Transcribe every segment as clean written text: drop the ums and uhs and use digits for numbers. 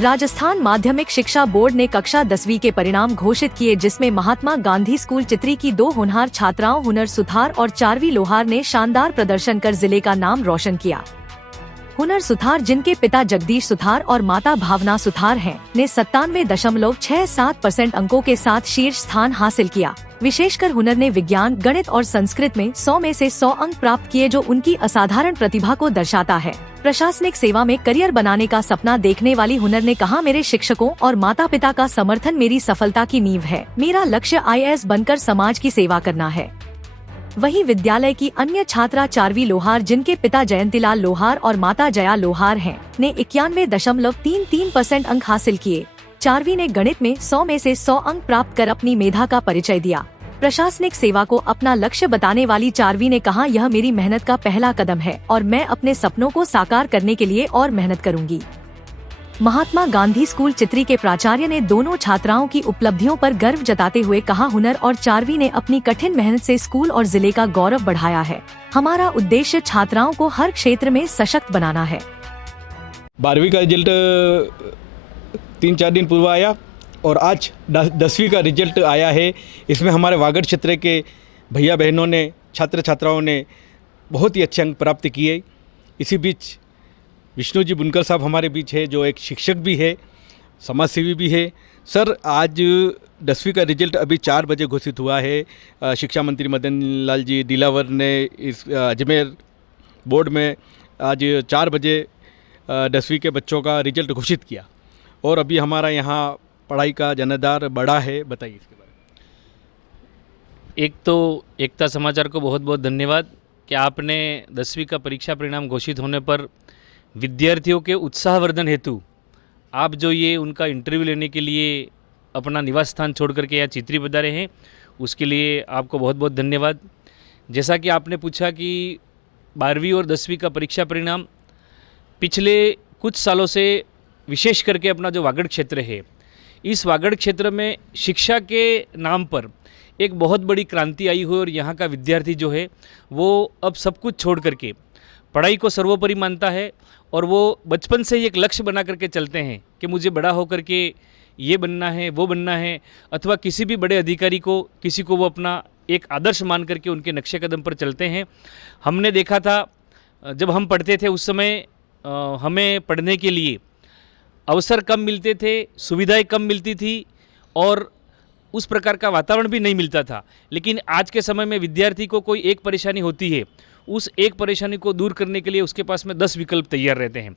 राजस्थान माध्यमिक शिक्षा बोर्ड ने कक्षा 10वीं के परिणाम घोषित किए, जिसमें महात्मा गांधी स्कूल चित्री की 2 होनहार छात्राओं हुनर सुथार और चारवी लोहार ने शानदार प्रदर्शन कर जिले का नाम रोशन किया। हुनर सुथार, जिनके पिता जगदीश सुथार और माता भावना सुथार हैं, ने 97.67% अंकों के साथ शीर्ष स्थान हासिल किया। विशेषकर हुनर ने विज्ञान, गणित और संस्कृत में 100 में से 100 अंक प्राप्त किए, जो उनकी असाधारण प्रतिभा को दर्शाता है। प्रशासनिक सेवा में करियर बनाने का सपना देखने वाली हुनर ने कहा, मेरे शिक्षकों और माता पिता का समर्थन मेरी सफलता की नींव है। मेरा लक्ष्य IAS बनकर समाज की सेवा करना है। वहीं विद्यालय की अन्य छात्रा चारवी लोहार, जिनके पिता जयंतीलाल लोहार और माता जया लोहार हैं, ने 91.33% अंक हासिल किए। चारवी ने गणित में 100 में से 100 अंक प्राप्त कर अपनी मेधा का परिचय दिया। प्रशासनिक सेवा को अपना लक्ष्य बताने वाली चारवी ने कहा, यह मेरी मेहनत का पहला कदम है और मैं अपने सपनों को साकार करने के लिए और मेहनत करूंगी। महात्मा गांधी स्कूल चित्री के प्राचार्य ने दोनों छात्राओं की उपलब्धियों पर गर्व जताते हुए कहा, हुनर और चारवी ने अपनी कठिन मेहनत से स्कूल और जिले का गौरव बढ़ाया है। हमारा उद्देश्य छात्राओं को हर क्षेत्र में सशक्त बनाना है। 12वीं का रिजल्ट 3-4 दिन पूर्व आया और आज 10वीं का रिजल्ट आया है। इसमें हमारे वागड़ क्षेत्र के भैया बहनों ने, छात्र छात्राओं ने बहुत ही अच्छे अंक प्राप्त किए। इसी बीच विष्णु जी बुनकर साहब हमारे बीच है, जो एक शिक्षक भी है, समाजसेवी भी है। सर, आज 10वीं का रिजल्ट अभी 4 बजे घोषित हुआ है। शिक्षा मंत्री मदन लाल जी दिलावर ने इस अजमेर बोर्ड में आज 4 बजे 10वीं के बच्चों का रिजल्ट घोषित किया और अभी हमारा यहाँ पढ़ाई का जनाधार बढ़ा है। बताइए इसके बारे में। एक तो एकता समाचार को बहुत बहुत धन्यवाद कि आपने 10वीं का परीक्षा परिणाम घोषित होने पर विद्यार्थियों के उत्साहवर्धन हेतु आप जो ये उनका इंटरव्यू लेने के लिए अपना निवास स्थान छोड़ करके यहाँ चित्री पधारे हैं, उसके लिए आपको बहुत बहुत धन्यवाद। जैसा कि आपने पूछा कि 12वीं और 10वीं का परीक्षा परिणाम पिछले कुछ सालों से विशेष करके अपना जो वागड़ क्षेत्र है, इस वागड़ क्षेत्र में शिक्षा के नाम पर एक बहुत बड़ी क्रांति आई हुई और यहाँ का विद्यार्थी जो है वो अब सब कुछ छोड़ करके पढ़ाई को सर्वोपरि मानता है और वो बचपन से ही एक लक्ष्य बना करके चलते हैं कि मुझे बड़ा होकर के ये बनना है, वो बनना है, अथवा किसी भी बड़े अधिकारी को, किसी को वो अपना एक आदर्श मान करके उनके नक्शे कदम पर चलते हैं। हमने देखा था जब हम पढ़ते थे उस समय हमें पढ़ने के लिए अवसर कम मिलते थे, सुविधाएं कम मिलती थी और उस प्रकार का वातावरण भी नहीं मिलता था। लेकिन आज के समय में विद्यार्थी को कोई एक परेशानी होती है, उस एक परेशानी को दूर करने के लिए उसके पास में 10 विकल्प तैयार रहते हैं।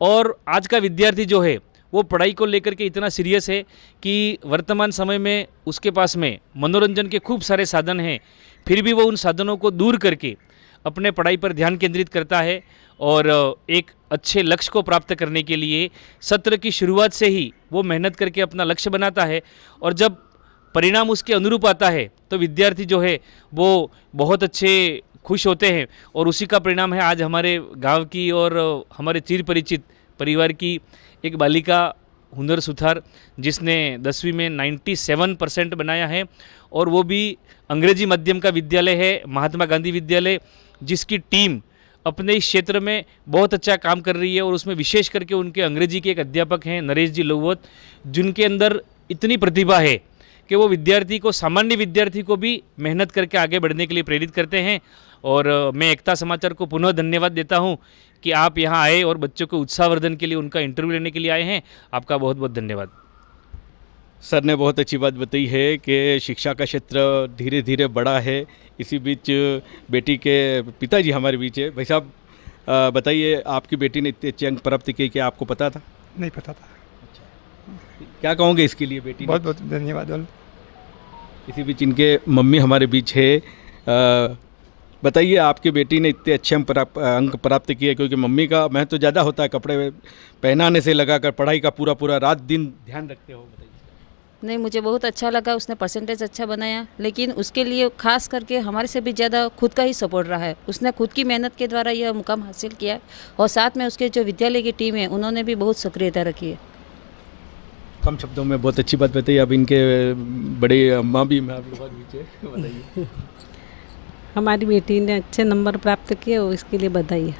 और आज का विद्यार्थी जो है वो पढ़ाई को लेकर के इतना सीरियस है कि वर्तमान समय में उसके पास में मनोरंजन के खूब सारे साधन हैं, फिर भी वो उन साधनों को दूर करके अपने पढ़ाई पर ध्यान केंद्रित करता है और एक अच्छे लक्ष्य को प्राप्त करने के लिए सत्र की शुरुआत से ही वो मेहनत करके अपना लक्ष्य बनाता है और जब परिणाम उसके अनुरूप आता है तो विद्यार्थी जो है वो बहुत अच्छे खुश होते हैं। और उसी का परिणाम है आज हमारे गांव की और हमारे चिर परिचित परिवार की एक बालिका हुनर सुथार, जिसने 10वीं में 97% बनाया है और वो भी अंग्रेजी माध्यम का विद्यालय है, महात्मा गांधी विद्यालय, जिसकी टीम अपने इस क्षेत्र में बहुत अच्छा काम कर रही है। और उसमें विशेष करके उनके अंग्रेजी के एक अध्यापक हैं नरेश जी लोवत, जिनके अंदर इतनी प्रतिभा है कि वो विद्यार्थी को, सामान्य विद्यार्थी को भी मेहनत करके आगे बढ़ने के लिए प्रेरित करते हैं। और मैं एकता समाचार को पुनः धन्यवाद देता हूं कि आप यहां आए और बच्चों के उत्साहवर्धन के लिए उनका इंटरव्यू लेने के लिए आए हैं। आपका बहुत बहुत धन्यवाद। सर ने बहुत अच्छी बात बताई है कि शिक्षा का क्षेत्र धीरे धीरे बढ़ा है। इसी बीच बेटी के पिताजी हमारे बीच है। भाई साहब, बताइए, आपकी बेटी ने इतने अच्छे अंक प्राप्त किए कि आपको पता था? नहीं पता था। अच्छा, क्या कहोगे इसके लिए बेटी? बहुत बहुत धन्यवाद। इसी बीच इनके मम्मी हमारे बीच है। बताइए, आपकी बेटी ने इतने अच्छे अंक प्राप्त किए, क्योंकि मम्मी का महत्व तो ज़्यादा होता है, कपड़े पहनाने से लगाकर पढ़ाई का पूरा पूरा रात दिन ध्यान रखते हो। बताइए। नहीं, मुझे बहुत अच्छा लगा, उसने परसेंटेज अच्छा बनाया, लेकिन उसके लिए खास करके हमारे से भी ज़्यादा खुद का ही सपोर्ट रहा है। उसने खुद की मेहनत के द्वारा यह मुकाम हासिल किया है और साथ में उसके जो विद्यालय की टीम है उन्होंने भी बहुत सक्रियता रखी है। कम शब्दों में बहुत अच्छी बात बताइए। अब इनके बड़े अम्मा भी मैं आप लोगों के बीच है, बताइए। हमारी बेटी ने अच्छे नंबर प्राप्त किए और इसके लिए बधाई है।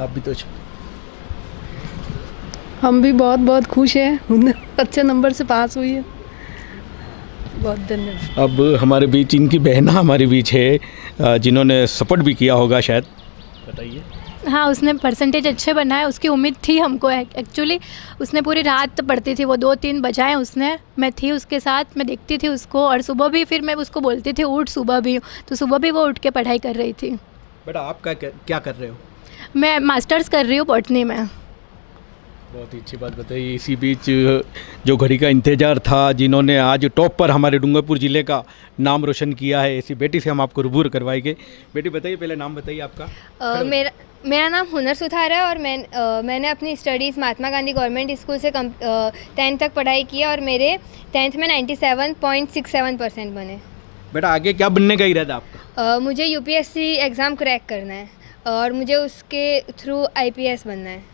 आप भी तो हम भी बहुत बहुत खुश हैं, अच्छे नंबर से पास हुई है। बहुत धन्यवाद। अब हमारे बीच इनकी बहना हमारे बीच है जिन्होंने सपोर्ट भी किया होगा शायद, बताइए। हाँ, उसने परसेंटेज अच्छे बनाए, उसकी उम्मीद थी हमको। एक्चुअली उसने पूरी रात पढ़ती थी, वो 2-3 बजाए उसने, मैं थी उसके साथ, मैं देखती थी उसको, और सुबह भी फिर मैं उसको बोलती थी उठ सुबह भी, तो सुबह भी वो उठ के पढ़ाई कर रही थी। बेटा आप क्या कर रहे हो? मैं मास्टर्स कर रही हूँ बॉटनी में। बहुत ही अच्छी बात बताइए। इसी बीच जो घड़ी का इंतज़ार था, जिन्होंने आज टॉप पर हमारे डूंगरपुर ज़िले का नाम रोशन किया है, ऐसी बेटी से हम आपको रूबरू करवाएंगे। बेटी बताइए, पहले नाम बताइए आपका। मेरा नाम हुनर सुथार है और मैंने अपनी studies Mahatma Gandhi government school से 10th तक पढ़ाई की और मेरे 10th में 97.67% बने। बेटा आगे क्या बनने का इरादा आपका? मुझे UPSC एग्ज़ाम क्रैक करना है और मुझे उसके थ्रू IPS बनना है।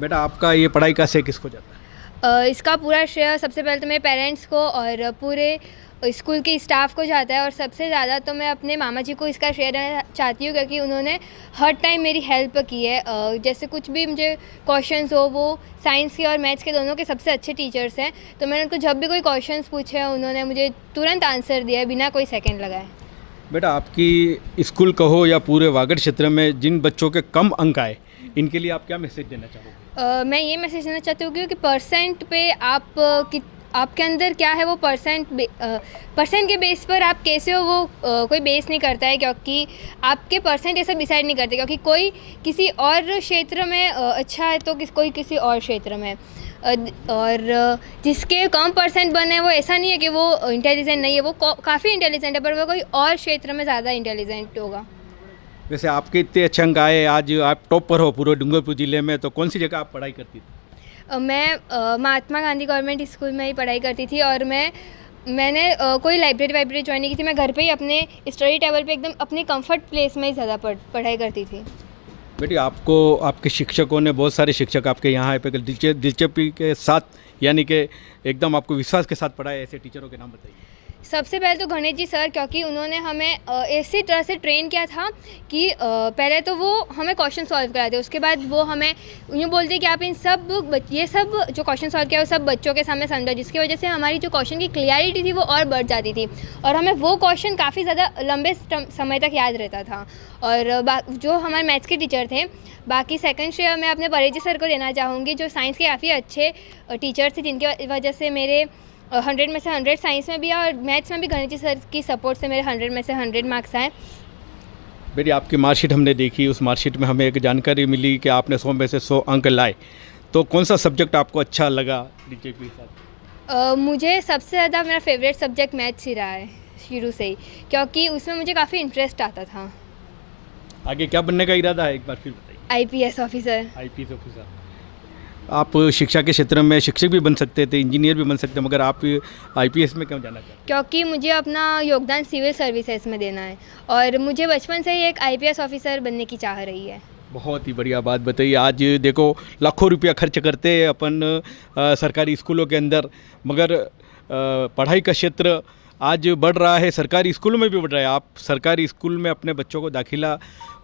बेटा आपका ये पढ़ाई का श्रेय किसको जाता है? इसका पूरा श्रेय सबसे पहले तो मेरे पेरेंट्स को और पूरे स्कूल के स्टाफ को जाता है, और सबसे ज़्यादा तो मैं अपने मामा जी को इसका श्रेय देना चाहती हूँ, क्योंकि उन्होंने हर टाइम मेरी हेल्प की है। जैसे कुछ भी मुझे क्वेश्चंस हो, वो साइंस के और मैथ्स के दोनों के सबसे अच्छे टीचर्स हैं, तो मैंने उनको जब भी कोई क्वेश्चंस पूछे हैं उन्होंने मुझे तुरंत आंसर दिया है बिना कोई सेकेंड लगाए। बेटा आपकी स्कूल कहो या पूरे वागड़ क्षेत्र में जिन बच्चों के कम अंक आए, इनके लिए आप क्या मैसेज देना चाहोगे? मैं ये मैसेज देना चाहती हूँ कि परसेंट पे आपके अंदर क्या है वो परसेंट के बेस पर आप कैसे हो वो कोई बेस नहीं करता है, क्योंकि आपके परसेंट ये सब डिसाइड नहीं करते, क्योंकि कोई किसी और क्षेत्र में अच्छा है तो कोई किसी और क्षेत्र में, और जिसके कम परसेंट बने वो ऐसा नहीं है कि वो इंटेलिजेंट नहीं है, वो काफ़ी इंटेलिजेंट है, पर वो कोई और क्षेत्र में ज़्यादा इंटेलिजेंट होगा। वैसे आपके इतने अच्छे अंक आए, आज आप टॉप पर हो पूरे डूंगरपुर ज़िले में, तो कौन सी जगह आप पढ़ाई करती थी? मैं महात्मा गांधी गवर्नमेंट स्कूल में ही पढ़ाई करती थी, और मैंने कोई लाइब्रेरी ज्वाइन नहीं की थी। मैं घर पे ही अपने स्टडी टेबल पे एकदम अपने कंफर्ट प्लेस में ही ज़्यादा पढ़ाई करती थी। बेटी आपको आपके शिक्षकों ने, बहुत सारे शिक्षक आपके यहाँ पे दिलचस्पी के साथ, यानी कि एकदम आपको विश्वास के साथ पढ़ाए, ऐसे टीचरों के नाम बताइए। सबसे पहले तो गणेश जी सर, क्योंकि उन्होंने हमें ऐसी तरह से ट्रेन किया था कि पहले तो वो हमें क्वेश्चन सॉल्व कराते, उसके बाद वो हमें यूँ बोलते कि आप ये सब जो क्वेश्चन सॉल्व किया वो सब बच्चों के सामने समझो, जिसकी वजह से हमारी जो क्वेश्चन की क्लियरिटी थी वो और बढ़ जाती थी, और हमें वो क्वेश्चन काफ़ी ज़्यादा लंबे समय तक याद रहता था। और जो हमारे मैथ्स के टीचर थे, बाकी सेकंड श्रेय मैं अपने परेजी सर को देना चाहूँगी, जो साइंस के काफ़ी अच्छे टीचर थे, जिनकी वजह से मेरे 100 में से 100 साइंस में भी आया, और मैथ्स में भी गणेश जी सर की सपोर्ट से मेरे 100 में से 100 मार्क्स आए। बेटी आपकी मार्कशीट हमने देखी, उस मार्कशीट में हमें एक जानकारी मिली कि आपने 100 में से 100 अंक लाए, तो कौन सा सब्जेक्ट आपको अच्छा लगा बीजेपी के साथ? मुझे सबसे ज़्यादा मेरा फेवरेट सब्जेक्ट मैथ्स ही रहा है शुरू से ही, क्योंकि उसमें मुझे काफ़ी इंटरेस्ट आता था। आगे क्या बनने का इरादा है, एक बार फिर बताइए। IPS officer. IPS officer. आप शिक्षा के क्षेत्र में शिक्षक भी बन सकते थे, इंजीनियर भी बन सकते हैं, मगर आप IPS में क्यों जाना चाहते हैं? क्योंकि मुझे अपना योगदान सिविल सर्विसेज में देना है, और मुझे बचपन से ही एक IPS ऑफिसर बनने की चाह रही है। बहुत ही बढ़िया बात बताइए। आज देखो लाखों रुपया खर्च करते हैं अपन सरकारी स्कूलों के अंदर, मगर पढ़ाई का क्षेत्र आज बढ़ रहा है, सरकारी स्कूलों में भी बढ़ रहा है। आप सरकारी स्कूल में अपने बच्चों को दाखिला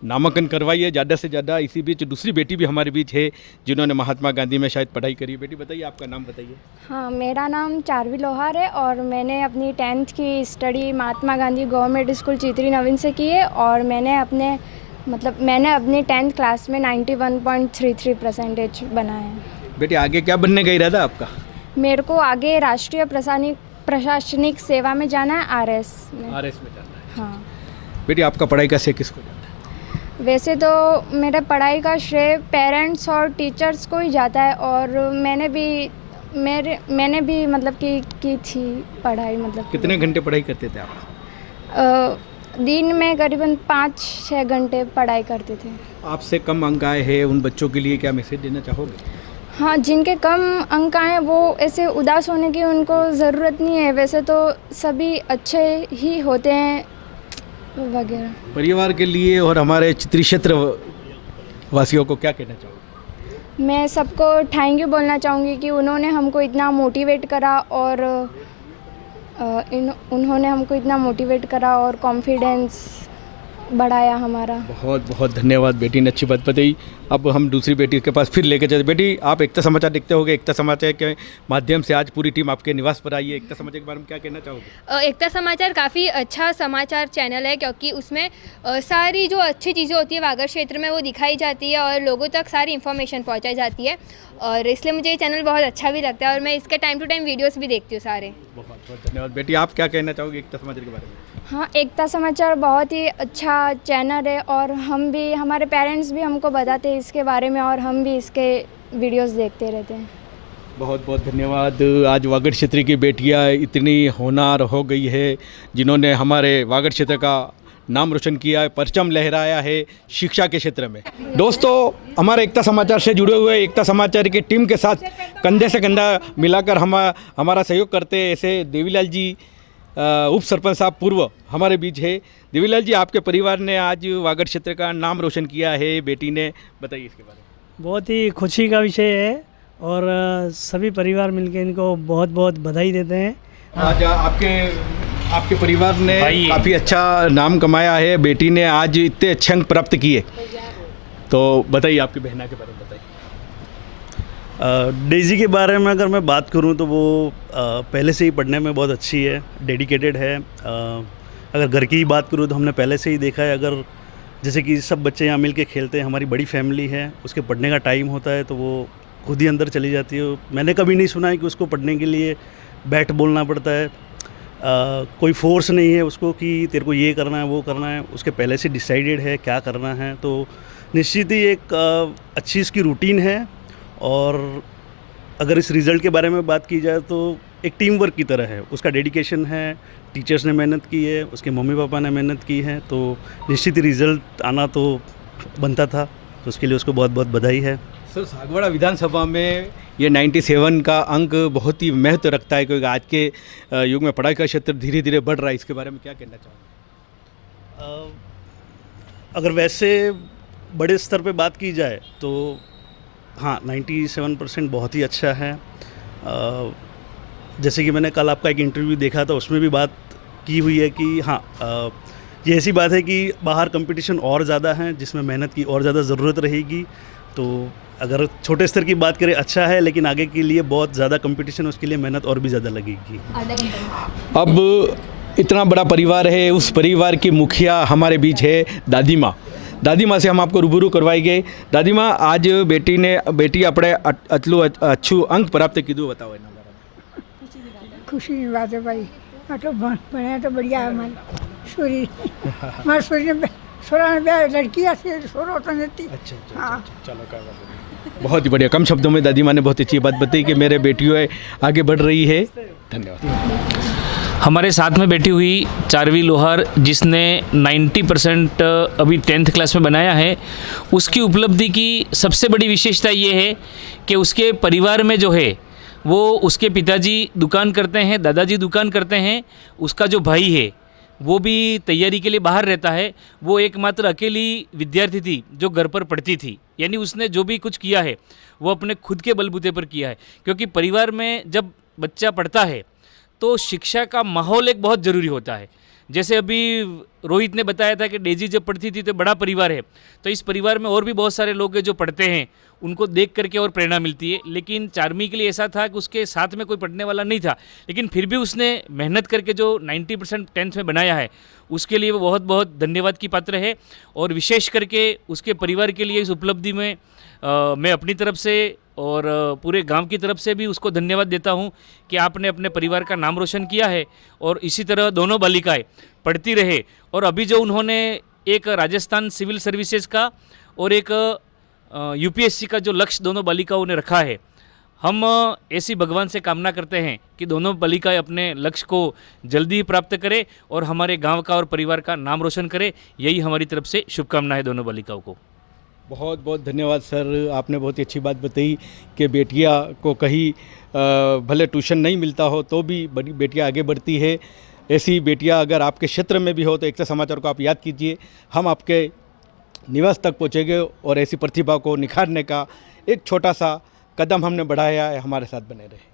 नामांकन करवाइए ज़्यादा से ज़्यादा। इसी बीच दूसरी बेटी भी हमारे बीच है जिन्होंने महात्मा गांधी में शायद पढ़ाई करी। बेटी बताइए, आपका नाम बताइए। हाँ, मेरा नाम चारवी लोहार है और मैंने अपनी 10th की study Mahatma Gandhi government school चित्री नवीन से की है, और मैंने अपनी 10th क्लास में 91.33% बनाया है। बेटी आगे क्या बनने का इरादा आपका? मेरे को आगे राष्ट्रीय प्रशासनिक सेवा में जाना है, RS में जाना है। हाँ। बेटी आपका पढ़ाई का श्रेय किसको जाता है? वैसे तो मेरे पढ़ाई का श्रेय पेरेंट्स और टीचर्स को ही जाता है, और मैंने भी मतलब की थी पढ़ाई। मतलब कितने घंटे पढ़ाई करते थे आप? दिन में करीबन 5-6 घंटे पढ़ाई करते थे। आपसे कम अंक आए हैं, उन बच्चों के लिए क्या मैसेज देना चाहोगे? हाँ, जिनके कम अंक आए वो ऐसे उदास होने की उनको ज़रूरत नहीं है, वैसे तो सभी अच्छे ही होते हैं वगैरह। परिवार के लिए और हमारे चित्री क्षेत्र वासियों को क्या कहना चाहोगे? मैं सबको थैंक यू बोलना चाहूँगी कि उन्होंने हमको इतना मोटिवेट करा, और उन्होंने हमको इतना मोटिवेट करा और कॉन्फिडेंस बढ़ाया हमारा। बहुत बहुत धन्यवाद, बेटी ने अच्छी बात बताई। अब हम दूसरी बेटी के पास फिर लेके चलते। बेटी, आप एकता समाचार देखते होंगे, एकता समाचार के माध्यम से आज पूरी टीम आपके निवास पर आई है। एकता समाचार के बारे में क्या कहना चाहोगे? एकता समाचार काफ़ी अच्छा समाचार चैनल है, क्योंकि उसमें सारी जो अच्छी चीज़ें होती है वागड़ क्षेत्र में वो दिखाई जाती है और लोगों तक सारी इन्फॉर्मेशन पहुंचाई जाती है, और इसलिए मुझे ये चैनल बहुत अच्छा भी लगता है और मैं इसके टाइम टू टाइम वीडियोस भी देखती हूँ सारे। बहुत बहुत धन्यवाद। बेटी, आप क्या कहना चाहोगे एकता समाचार के बारे में? हाँ, एकता समाचार बहुत ही अच्छा चैनल है और हम भी, हमारे पेरेंट्स भी हमको बताते हैं इसके बारे में और हम भी इसके वीडियोस देखते रहते हैं। बहुत बहुत धन्यवाद। आज वागड़ क्षेत्र की बेटियां इतनी होनहार हो गई है जिन्होंने हमारे वागड़ क्षेत्र का नाम रोशन किया है, परचम लहराया है शिक्षा के क्षेत्र में। दोस्तों, हमारे एकता समाचार से जुड़े हुए एकता समाचार की टीम के साथ कंधे से कंधा मिलाकर हमारा सहयोग करते हैं ऐसे देवीलाल जी उप सरपंच साहब पूर्व हमारे बीच है। देवीलाल जी, आपके परिवार ने आज वागड़ क्षेत्र का नाम रोशन किया है, बेटी ने, बताइए इसके बारे में। बहुत ही खुशी का विषय है और सभी परिवार मिलकर इनको बहुत बहुत बधाई देते हैं। आज आपके परिवार ने काफ़ी अच्छा नाम कमाया है, बेटी ने आज इतने अच्छे अंक प्राप्त किए, तो बताइए आपकी बहना के बारे में बताइए। डेज़ी के बारे में अगर मैं बात करूं तो वो पहले से ही पढ़ने में बहुत अच्छी है, डेडिकेटेड है। अगर घर की ही बात करूं तो हमने पहले से ही देखा है, अगर जैसे कि सब बच्चे यहाँ मिल के खेलते हैं, हमारी बड़ी फैमिली है, उसके पढ़ने का टाइम होता है तो वो खुद ही अंदर चली जाती है। मैंने कभी नहीं सुना है कि उसको पढ़ने के लिए बैठ बोलना पड़ता है। कोई फोर्स नहीं है उसको कि तेरे को ये करना है वो करना है, उसके पहले से डिसाइडेड है क्या करना है। तो निश्चित ही एक अच्छी इसकी रूटीन है। और अगर इस रिज़ल्ट के बारे में बात की जाए तो एक टीम वर्क की तरह है, उसका डेडिकेशन है, टीचर्स ने मेहनत की है, उसके मम्मी पापा ने मेहनत की है, तो निश्चित ही रिज़ल्ट आना तो बनता था, तो उसके लिए उसको बहुत बहुत बधाई है। सर, सागवाड़ा विधानसभा में ये 97 का अंक बहुत ही महत्व रखता है, क्योंकि आज के युग में पढ़ाई का क्षेत्र धीरे धीरे बढ़ रहा है, इसके बारे में क्या कहना चाहोगे? अगर वैसे बड़े स्तर पे बात की जाए तो हाँ, 97% बहुत ही अच्छा है। जैसे कि मैंने कल आपका एक इंटरव्यू देखा था, उसमें भी बात की हुई है कि हाँ, ये ऐसी बात है कि बाहर कंपटीशन और ज़्यादा है जिसमें मेहनत की और ज़्यादा ज़रूरत रहेगी। तो अगर छोटे स्तर की बात करें अच्छा है, लेकिन आगे के लिए बहुत ज़्यादा कंपटीशन, उसके लिए मेहनत और भी ज़्यादा लगेगी। अब इतना बड़ा परिवार है, उस परिवार की मुखिया हमारे बीच है दादी माँ। दादी माँ से हम आपको रूबरू करवाएंगे। दादी माँ, आज बेटी अपने अच्छू अंक प्राप्त कीधું बताओ एना बारे में। खुशी की बात है भाई, मतलब बढ़िया तो बढ़िया है। हमारी सूरी ने सोरा ने लड़कियाँ से सोरा तो नहीं। अच्छा, हाँ, चलो क्या बात है। बहुत ही बढ़िया, कम शब्दों में दादी माँ ने बहुत अच्छी बात बताई कि मेरे बेटियों आगे बढ़ रही है। धन्यवाद। हमारे साथ में बैठी हुई चारवी लोहार, जिसने 90% अभी 10th क्लास में बनाया है, उसकी उपलब्धि की सबसे बड़ी विशेषता ये है कि उसके परिवार में जो है वो उसके पिताजी दुकान करते हैं, दादाजी दुकान करते हैं, उसका जो भाई है वो भी तैयारी के लिए बाहर रहता है। वो एकमात्र अकेली विद्यार्थी थी जो घर पर पढ़ती थी, यानी उसने जो भी कुछ किया है वो अपने खुद के बलबूते पर किया है, क्योंकि परिवार में जब बच्चा पढ़ता है तो शिक्षा का माहौल एक बहुत ज़रूरी होता है। जैसे अभी रोहित ने बताया था कि डेजी जब पढ़ती थी तो बड़ा परिवार है, तो इस परिवार में और भी बहुत सारे लोग हैं जो पढ़ते हैं, उनको देख करके और प्रेरणा मिलती है। लेकिन चारमी के लिए ऐसा था कि उसके साथ में कोई पढ़ने वाला नहीं था, लेकिन फिर भी उसने मेहनत करके जो 90% 10th में बनाया है, उसके लिए वो बहुत बहुत धन्यवाद की पात्र है। और विशेष करके उसके परिवार के लिए इस उपलब्धि में मैं अपनी तरफ से और पूरे गांव की तरफ से भी उसको धन्यवाद देता हूं कि आपने अपने परिवार का नाम रोशन किया है और इसी तरह दोनों बालिकाएं पढ़ती रहे। और अभी जो उन्होंने एक राजस्थान सिविल सर्विसेज का और एक यूपीएससी का जो लक्ष्य दोनों बालिकाओं ने रखा है, हम ऐसी भगवान से कामना करते हैं कि दोनों बालिकाएं अपने लक्ष्य को जल्दी ही प्राप्त करें और हमारे गांव का और परिवार का नाम रोशन करें। यही हमारी तरफ से शुभकामनाएं दोनों बालिकाओं को। बहुत बहुत धन्यवाद सर, आपने बहुत ही अच्छी बात बताई कि बेटियां को कहीं भले ट्यूशन नहीं मिलता हो तो भी बड़ी बेटियां आगे बढ़ती है। ऐसी बेटियां अगर आपके क्षेत्र में भी हो तो एकता समाचार को आप याद कीजिए, हम आपके निवास तक पहुंचेंगे और ऐसी प्रतिभा को निखारने का एक छोटा सा कदम हमने बढ़ाया है। हमारे साथ बने रहे।